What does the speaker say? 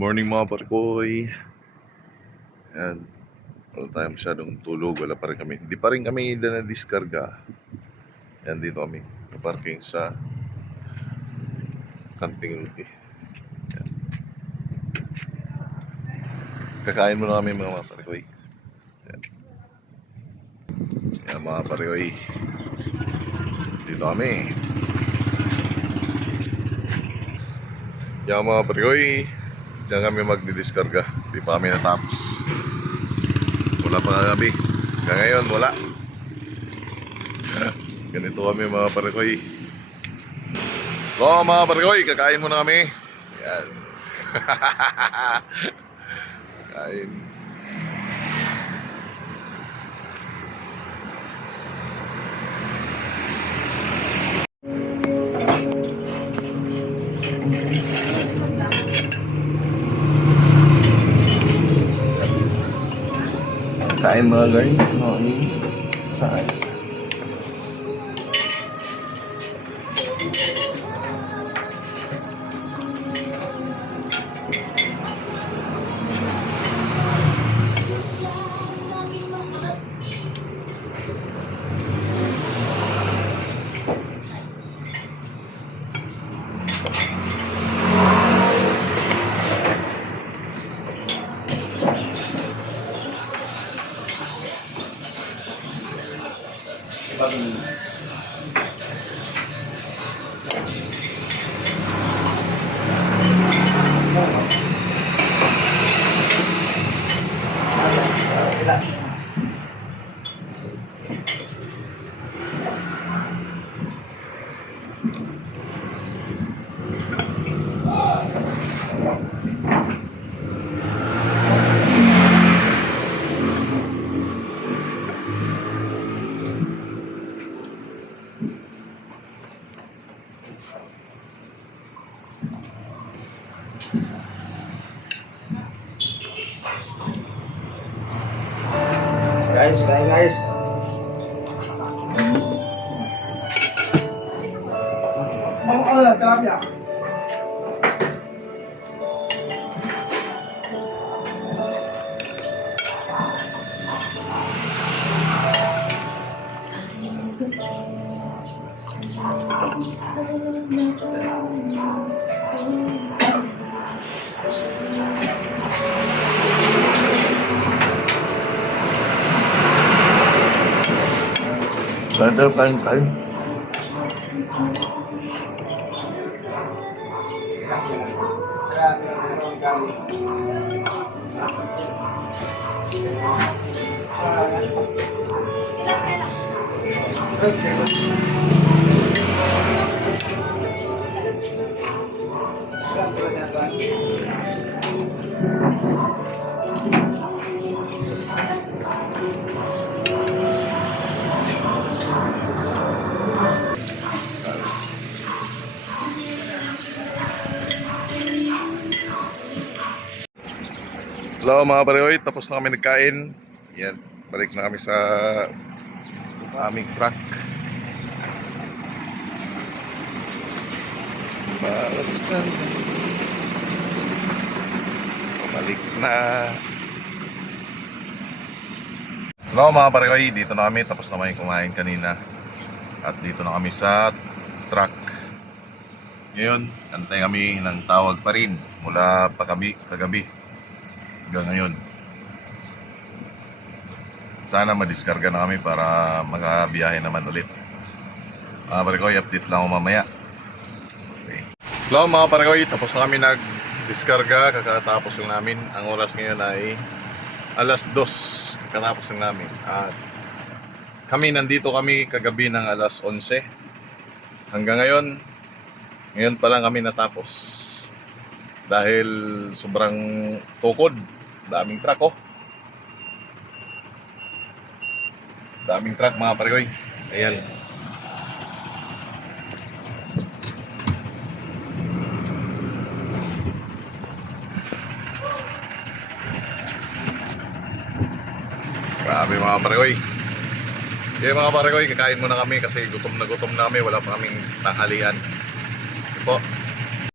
Morning mga parkoy. Ayan. Wala tayo masyadong tulog. Wala pa rin kami. Hindi pa rin kami na diskarga. Ayan, dito kami. Parking sa kanting lupi. Ayan. Kakain muna kami mga parkoy. Ayan. Ayan mga parkoy. Dito kami. Ayan mga parkoy. Diyan kami magdidiskarga. Di pa kami natapos. Wala pa kami. Kaya ngayon wala. Ganito kami mga parikoy. So mga parikoy, kakain muna kami. Yan. Kain. Kain mga guys. Kain. Guys. Mang olah cakap ya. Ada pantai. Hello mga parikoy, tapos na kami nagkain. Yan, balik na kami sa aming truck. Balik na. Hello mga parikoy, dito na kami. Tapos na kami kumain kanina. At dito na kami sa truck. Ngayon, antay kami ng tawag pa rin mula kagabi hanggang ngayon. Sana madiskarga na kami para magabiyahe naman ulit. Mga parikoy, update lang ako mamaya. Okay. Hello mga parikoy, tapos na kami nag-diskarga. Kakatapos lang namin. Ang oras ngayon ay alas 2. Kakatapos lang namin. At nandito kami kagabi ng alas 11. Hanggang ngayon pa lang kami natapos. Dahil sobrang tukod. Daming truck oh. Daming truck mga parikoy. Ayan. Grabe mga parikoy. Okay mga parikoy, kakain muna kami kasi gutom na kami. Wala pa kaming tanghalian.